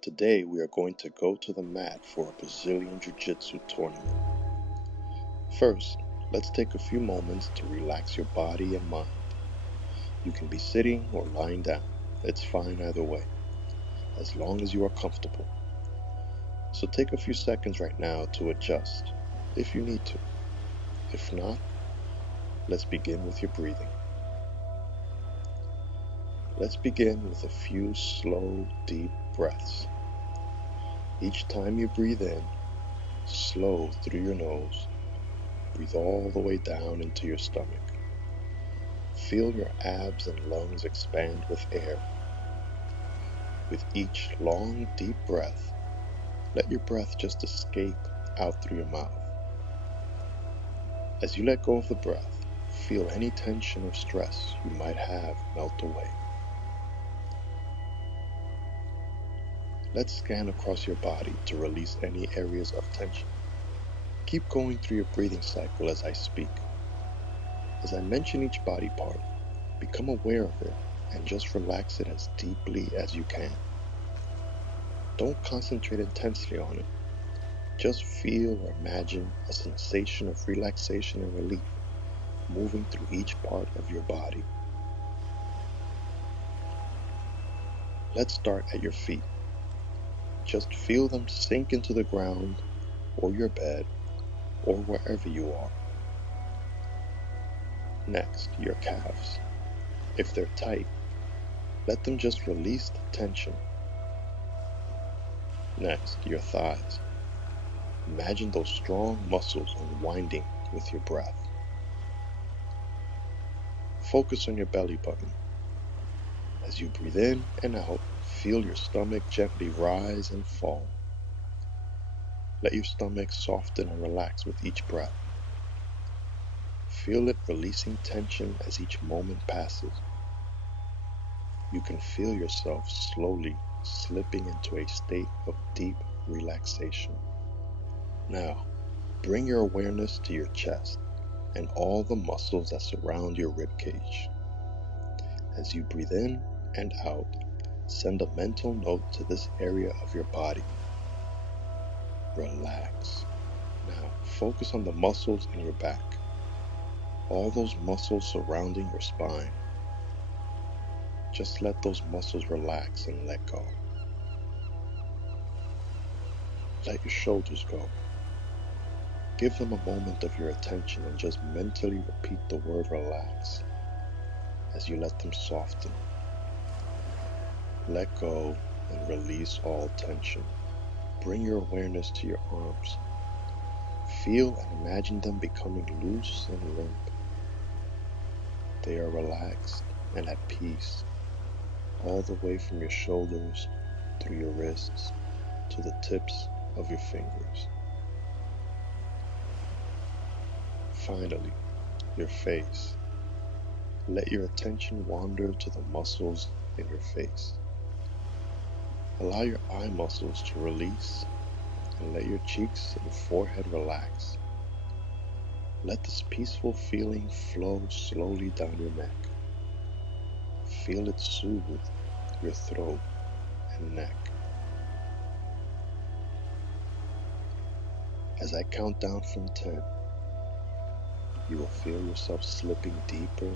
Today we are going to go to the mat for a Brazilian Jiu Jitsu tournament. First, let's take a few moments to relax your body and mind. You can be sitting or lying down. It's fine either way, as long as you are comfortable. So take a few seconds right now to adjust, if you need to. If not, let's begin with your breathing. Let's begin with a few slow, deep breaths. Each time you breathe in, slow through your nose, breathe all the way down into your stomach. Feel your abs and lungs expand with air. With each long, deep breath, let your breath just escape out through your mouth. As you let go of the breath, feel any tension or stress you might have melt away. Let's scan across your body to release any areas of tension. Keep going through your breathing cycle as I speak. As I mention each body part, become aware of it and just relax it as deeply as you can. Don't concentrate intensely on it. Just feel or imagine a sensation of relaxation and relief moving through each part of your body. Let's start at your feet. Just feel them sink into the ground or your bed or wherever you are. Next, your calves. If they're tight, let them just release the tension. Next, your thighs. Imagine those strong muscles unwinding with your breath. Focus on your belly button. As you breathe in and out, feel your stomach gently rise and fall. Let your stomach soften and relax with each breath. Feel it releasing tension as each moment passes. You can feel yourself slowly slipping into a state of deep relaxation. Now, bring your awareness to your chest and all the muscles that surround your ribcage. As you breathe in and out, send a mental note to this area of your body. Relax. Now, focus on the muscles in your back. All those muscles surrounding your spine. Just let those muscles relax and let go. Let your shoulders go. Give them a moment of your attention and just mentally repeat the word relax as you let them soften. Let go and release all tension. Bring your awareness to your arms. Feel and imagine them becoming loose and limp. They are relaxed and at peace, all the way from your shoulders, through your wrists, to the tips of your fingers. Finally, your face. Let your attention wander to the muscles in your face. Allow your eye muscles to release and let your cheeks and forehead relax. Let this peaceful feeling flow slowly down your neck. Feel it soothe your throat and neck. As I count down from 10, you will feel yourself slipping deeper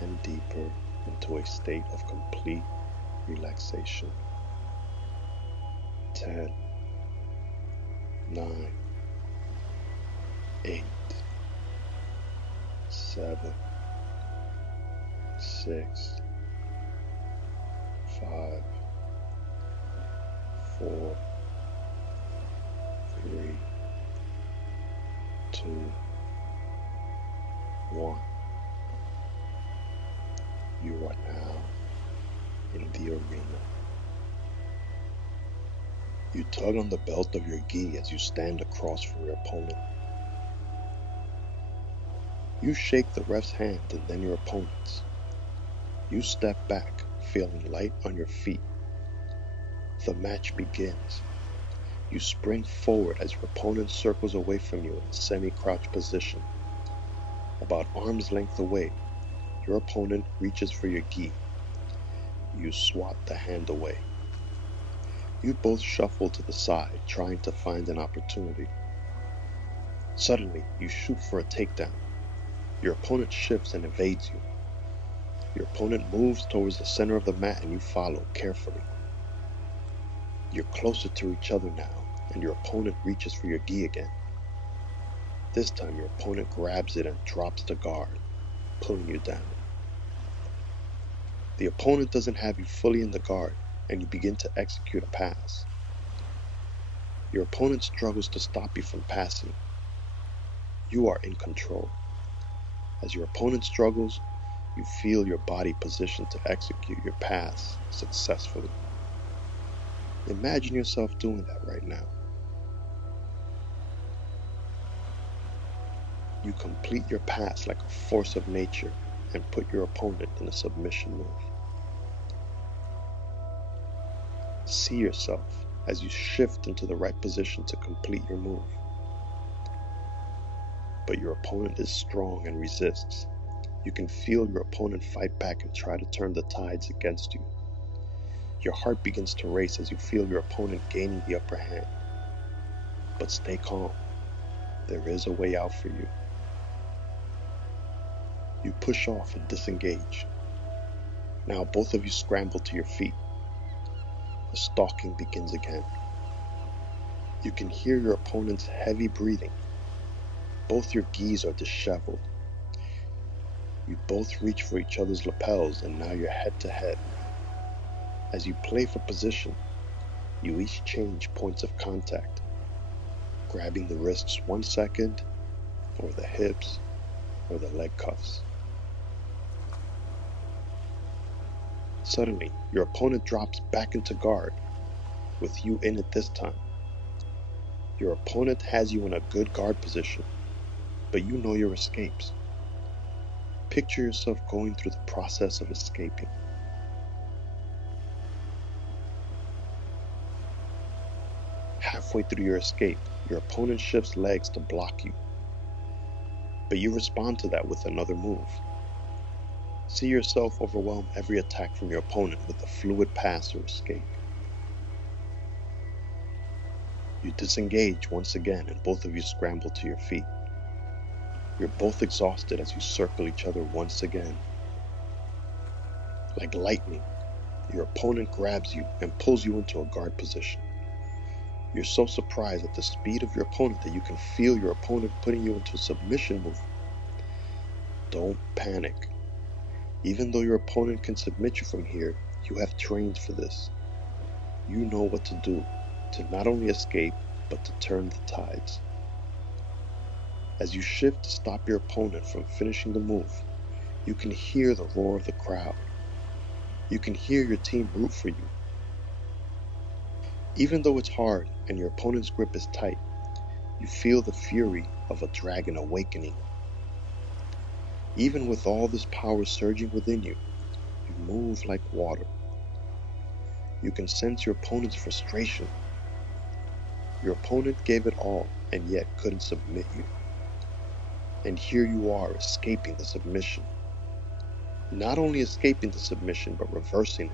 and deeper into a state of complete relaxation. 10, 9, 8, 7, 6, 5, 4, 3, 2, 1. You are now in the arena. You tug on the belt of your gi as you stand across from your opponent. You shake the ref's hand and then your opponent's. You step back, feeling light on your feet. The match begins. You spring forward as your opponent circles away from you in a semi-crouch position. About arm's length away, your opponent reaches for your gi. You swat the hand away. You both shuffle to the side, trying to find an opportunity. Suddenly, you shoot for a takedown. Your opponent shifts and evades you. Your opponent moves towards the center of the mat and you follow carefully. You're closer to each other now, and your opponent reaches for your gi again. This time your opponent grabs it and drops the guard, pulling you down. The opponent doesn't have you fully in the guard, and you begin to execute a pass. Your opponent struggles to stop you from passing. You are in control. As your opponent struggles, you feel your body positioned to execute your pass successfully. Imagine yourself doing that right now. You complete your pass like a force of nature and put your opponent in a submission move. See yourself as you shift into the right position to complete your move. But your opponent is strong and resists. You can feel your opponent fight back and try to turn the tides against you. Your heart begins to race as you feel your opponent gaining the upper hand. But stay calm. There is a way out for you. You push off and disengage. Now both of you scramble to your feet. The stalking begins again. You can hear your opponent's heavy breathing. Both your gis are disheveled. You both reach for each other's lapels and now you're head to head. As you play for position, you each change points of contact, grabbing the wrists 1 second, or the hips, or the leg cuffs. Suddenly, your opponent drops back into guard, with you in it this time. Your opponent has you in a good guard position, but you know your escapes. Picture yourself going through the process of escaping. Halfway through your escape, your opponent shifts legs to block you, but you respond to that with another move. See yourself overwhelm every attack from your opponent with a fluid pass or escape. You disengage once again and both of you scramble to your feet. You're both exhausted as you circle each other once again. Like lightning, your opponent grabs you and pulls you into a guard position. You're so surprised at the speed of your opponent that you can feel your opponent putting you into a submission move. Don't panic. Even though your opponent can submit you from here, you have trained for this. You know what to do to not only escape, but to turn the tides. As you shift to stop your opponent from finishing the move, you can hear the roar of the crowd. You can hear your team root for you. Even though it's hard and your opponent's grip is tight, you feel the fury of a dragon awakening. Even with all this power surging within you, you move like water. You can sense your opponent's frustration. Your opponent gave it all and yet couldn't submit you. And here you are escaping the submission. Not only escaping the submission, but reversing it.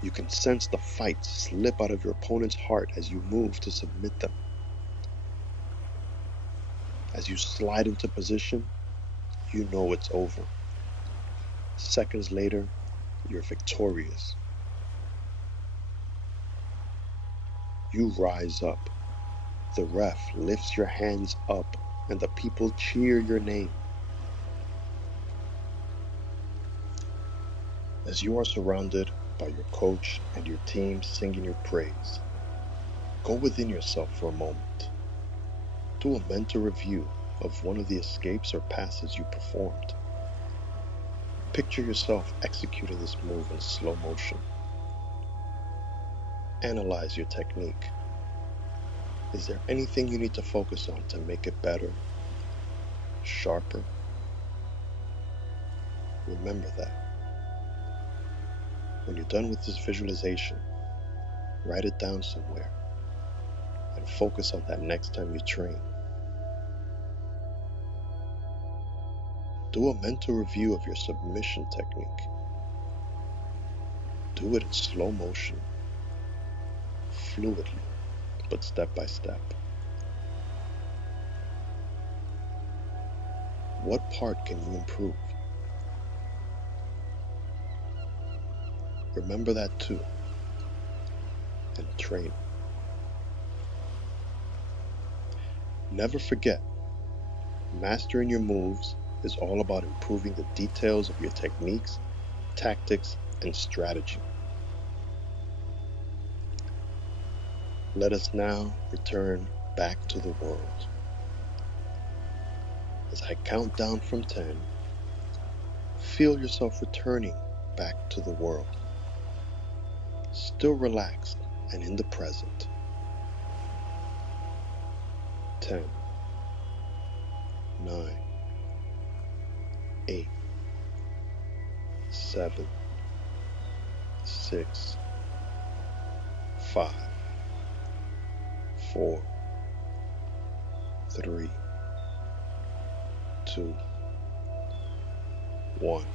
You can sense the fight slip out of your opponent's heart as you move to submit them. As you slide into position, you know it's over. Seconds later, you're victorious. You rise up. The ref lifts your hands up and the people cheer your name. As you are surrounded by your coach and your team singing your praise, go within yourself for a moment. Do a mental review of one of the escapes or passes you performed. Picture yourself executing this move in slow motion. Analyze your technique. Is there anything you need to focus on to make it better, sharper? Remember that. When you're done with this visualization, write it down somewhere and focus on that next time you train. Do a mental review of your submission technique. Do it in slow motion, fluidly, but step by step. What part can you improve? Remember that too, and train. Never forget, mastering your moves is all about improving the details of your techniques, tactics, and strategy. Let us now return back to the world. As I count down from 10, feel yourself returning back to the world, still relaxed and in the present. 10, 9, 8, 7, 6, 5, 4, 3, 2, 1.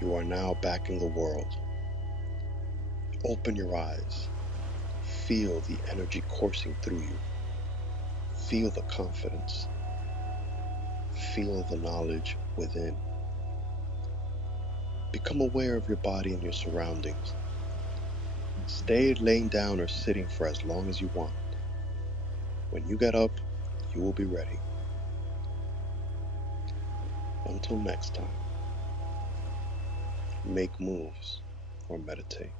You are now back in the world. Open your eyes. Feel the energy coursing through you. Feel the confidence. Feel the knowledge within. Become aware of your body and your surroundings. Stay laying down or sitting for as long as you want. When you get up, you will be ready. Until next time, make moves or meditate.